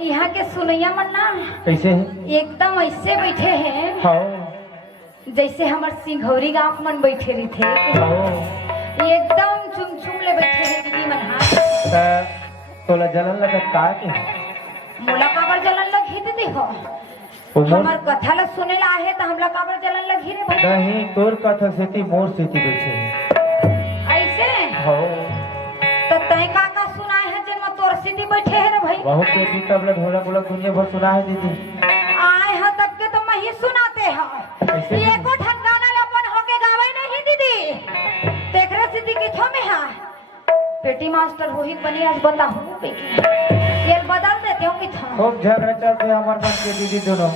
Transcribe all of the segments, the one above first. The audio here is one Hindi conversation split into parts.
यहाँ के सुनैया मन ना कैसे है? एकदम ऐसे बैठे हैं जैसे हमार सिंघौरी गाँव मन बैठे रही थे। एकदम चुम चुम ले बैठे हैं दीदी मन। हाँ तोला जलन लगा का के मोला काबर जलन लगी दीदी हो? हमार कथा ला सुने ला है तो हमला काबर जलन लगी रे भाई? नहीं तोर कथा सेती मोर सेती बैठे ऐसे हो। तो तय का सुनाए है जन में तोर सीधी बैठे है रे भाई? बहुत के भी तबला ढोलक बोला दुनिया भर सुना है दीदी। आए है तब के तो मैं ही सुनाते हैं। ये को ठनगाना लपन होके गावे नहीं दीदी। देखरे सीधी किथो में है? पेटी मास्टर हो ही बनी आज बताऊं बेटी। ये बदल देते हो किथो। खूब झगड़ा चलते हैं हमारे मन के दीदी दोनों।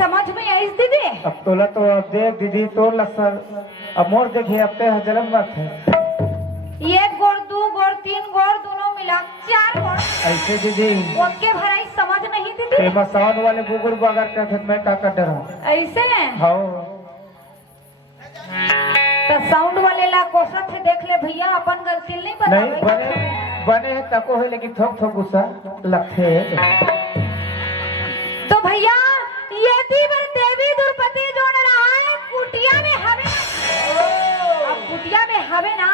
समझ में आई दीदी? अब तोला तो अब देख दीदी तोर लसर अब मोर देखिए अब ते जलन मत है। एक गोड़ दो गोड़ तीन गोड़ दोनों मिला 4 गोड़ ऐसे दीदी ओके भराई समझ नहीं दीदी? ये साउंड वाले बुगुर बगर कहते मैं का कर रहा ऐसे हां तो साउंड वाले ला कोसत से देख ले भैया अपन गलती नहीं बतावे। नहीं बने बने है तको है लेकिन थोक थोक गुस्सा लगते तो भैया ये देवी द्रौपदी जोड़ रहा है कुटिया में हवे। अब कुटिया में हवे ना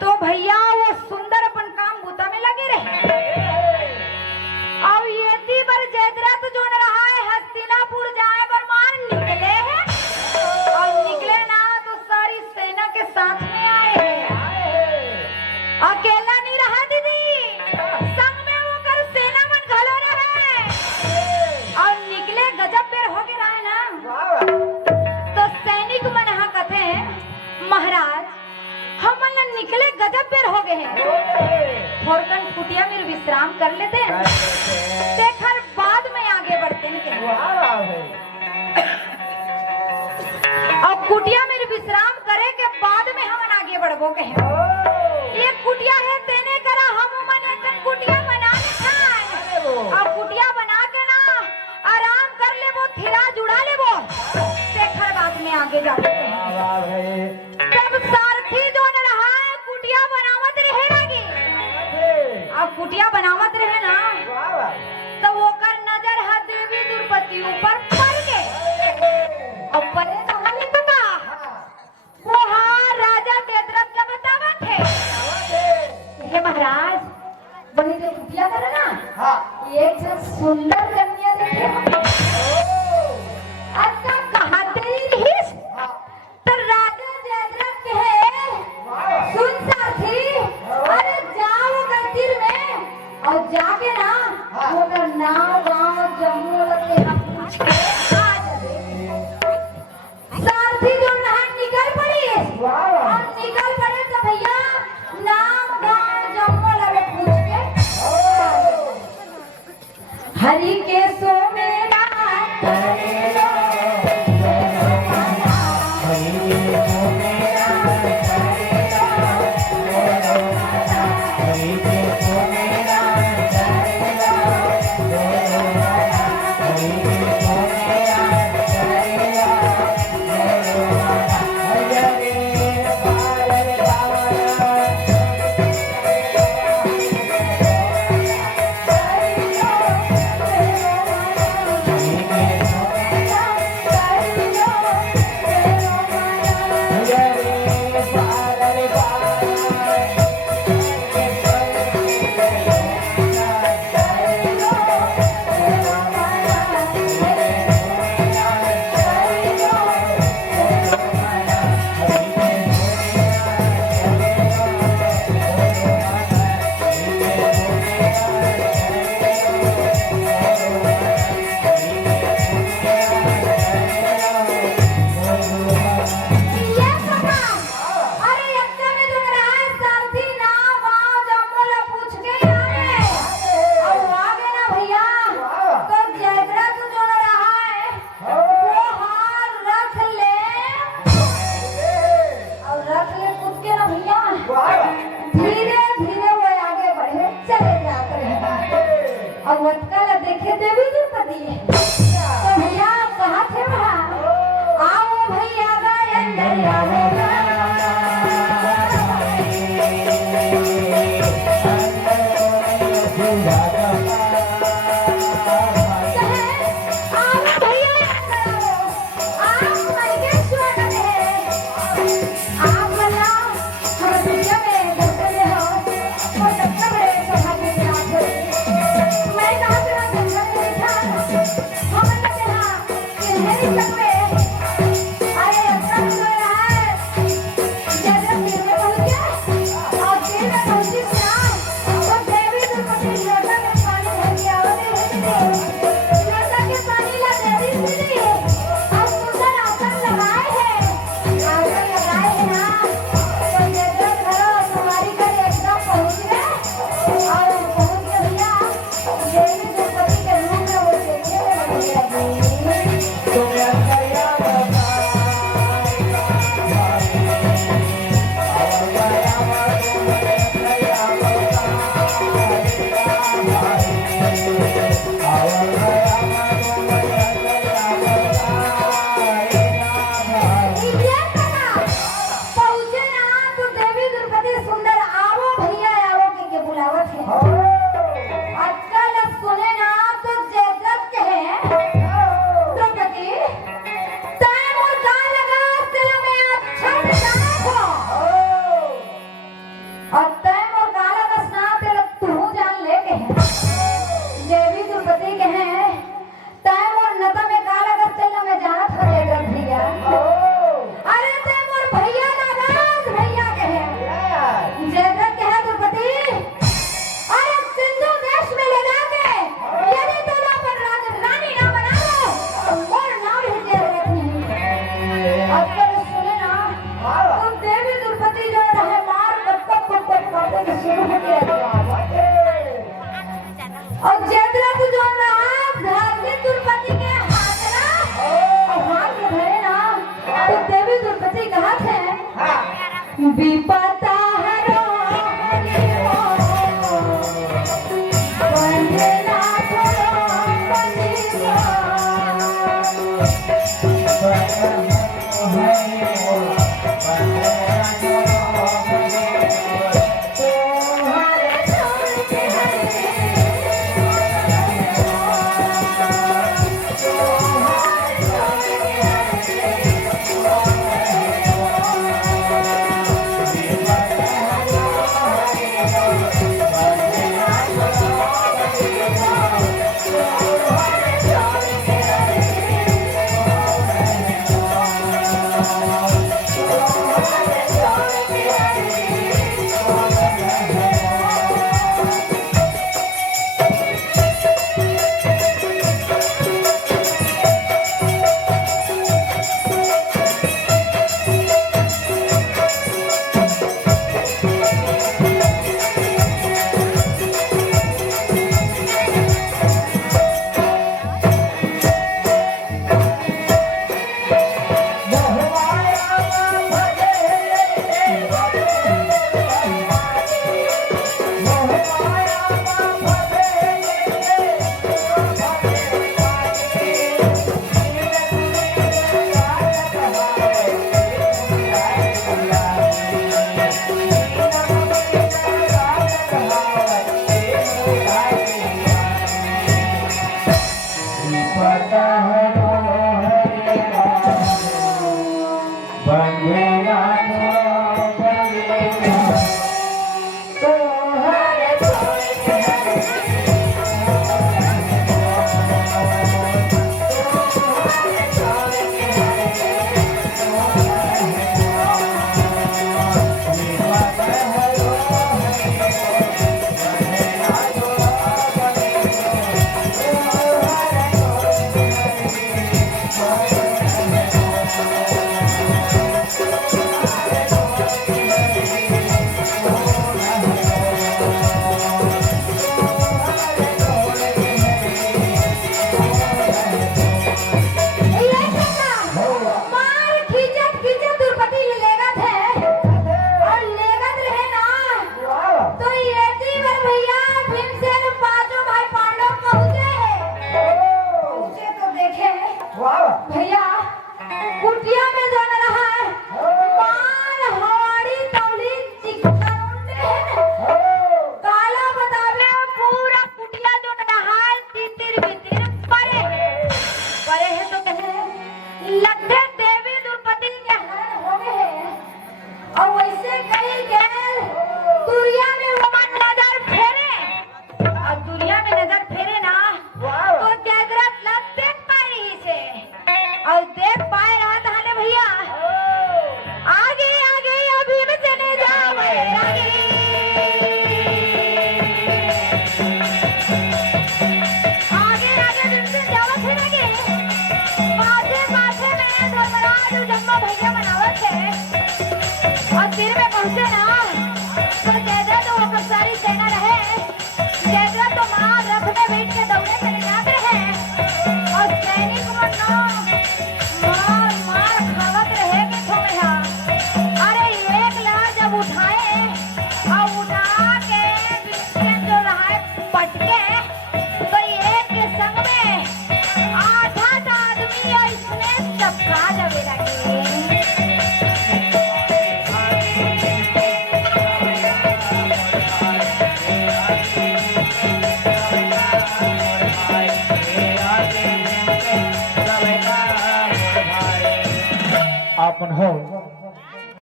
तो भैया वो सुंदर अपन काम बूता में लगे रहे। निकले गजब बेर हो गए हैं। थोड़कन कुटिया में विश्राम कर लेते हैं, देखकर बाद में आगे बढ़ते हैं। अब कुटिया में विश्राम करे के बाद में हम आगे बढ़बो के हैं। ये कुटिया है तेने करा हम मन एक कुटिया बना ले खान। अब कुटिया बना के ना आराम कर लेबो, थिरा जुड़ा लेबो, देखकर बाद में आगे जाते हैं। तब सारथी जो न रहा कुटिया बनावत रहे लगी। अब कुटिया बनावत रहे ना तो वो कर नजर है देवी द्रौपदी ऊपर पड़ गए। अब परे तो हमें पता वो राजा दशरथ का बतावा थे। हे महाराज बनी जो कुटिया करे ना एक से सुंदर कन्या देखे अच्छा कहा तेरी हिस तो राजा दशरथ के है सुन साथी, अरे जाओ मंदिर में और जाके ना वो का नाम गांव जम्मू लगे हम पूछ के आ जाए। साथी जो ना निकल पड़ी और निकल पड़े तो भैया नाम गांव जम्मू लगे पूछ के हरि के सो मेरा देखे देवी द्रौपदी तो भैया कहाँ थे वहाँ आओ भैया अंदर आओ। मैं कहा और जेदरा तू जो ना धरती दुर्पति के हाथ ना और हाथ में धरे ना तो देवी दुर्पति का हाथ है विपता हरो वंदना करो वंदिता भैया कुटिया में जो न रहा है माल हवाड़ी तौली चिकन काला बतावे पूरा कुटिया जो न रहा है तीतिर बितिर परे परे है तो कहे लगते देवी दुर्पति के हरण हो गए हैं और वैसे कहीं गए दुनिया में वो नजर फेरे और दुनिया में नजर फेरे ना तो जागृत लग देख पाए रही से और देख पाए रहा था ने भैया आगे आगे अभी में चले जाओ आगे आगे आगे दिन से जाओ फिर आगे माथे माथे में धर्मराज जन्म भैया मनावत है और फिर में पहुंचे ना तो जैदा तो वो सारी सेना रहे जैदा तो मां रथ में बैठ के दौड़े चले जाते हैं और सैनिक मनो मार मार खावत रहे के छोड़ा अरे एक लहर जब उठाए और उठा के बिस्के जो रहा है पटके तो एक के संग में आठ आदमी और इसमें सबका जबे लगे आपन हो